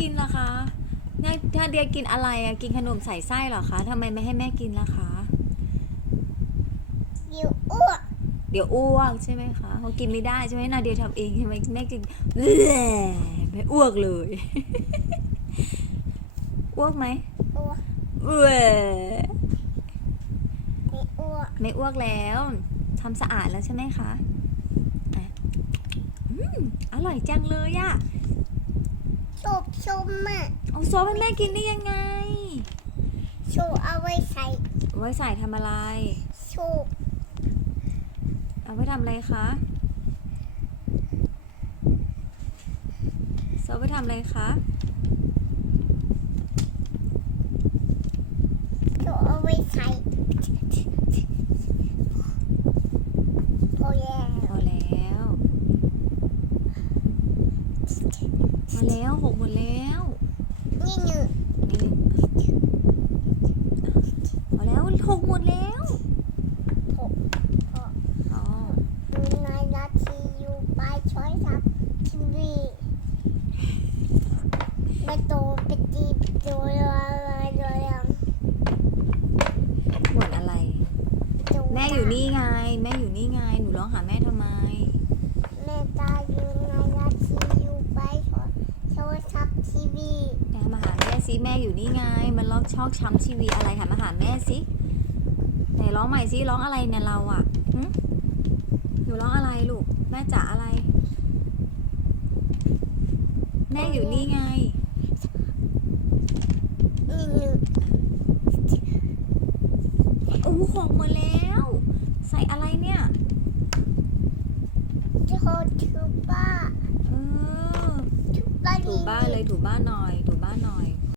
กินล่ะคะนานาเดียกินอะไรอะกินขนมใส่ไส้เหรอคะทำไมไม่ให้แม่กินล่ะคะอยู่อ้วกเดี๋ยวอ้วกใช่ไหมคะเขากินไม่ได้ใช่ไหมนาเดียทำเองใช่ไหมแม่กินเอื้อไม่อ้วกเลย อ้วกไหมอ้วกเอื้อไม่อ้วกไม่อ้วกแล้วทำสะอาดแล้วใช่ไหมคะอะอืมอร่อยจังเลยอะ สูบชมอะเอาโซให้แม่กินได้ยังไงสูบเอาไว้ใส่ไว้ใส่ทำอะไรสูบเอาไว้ทำอะไรคะโซไว้ทำอะไรคะสูบเอาไว้ใส่พอแล้ว พอแล้ว มาแล้วหกหมดแล้วนี่หนึ่งนี่พอแล้วหกหมดแล้วหกพออ๋อดูในนาทีอยู่ไปช้อยสับทีวีไปโตไปตีไปโตอะไรอะไรหมดอะไร แม่อยู่นี่ไง แม่อยู่นี่ไง หนูร้องหาแม่ทำไม แม่ตาอยู่ในนาทีอยู่ไปช้อยโทรศัพท์ทีวี แม่มาหาแม่ สิแม่อยู่นี่ไง มันร้องชอกช้ำทีวีอะไรหันมาหาแม่สิไหนร้องใหม่สิร้องอะไรเนี่ยเราอะหึหนูร้องอะไรลูก แม่จ๋าอะไร แม่อยู่นี่ไงนี่หนึ่งโอ้หกหมดแล้ว ใส่อะไรเนี่ยโทรถูบ้าเออถูบ้าถูบ้านเลยถูบ้านหน่อย ถู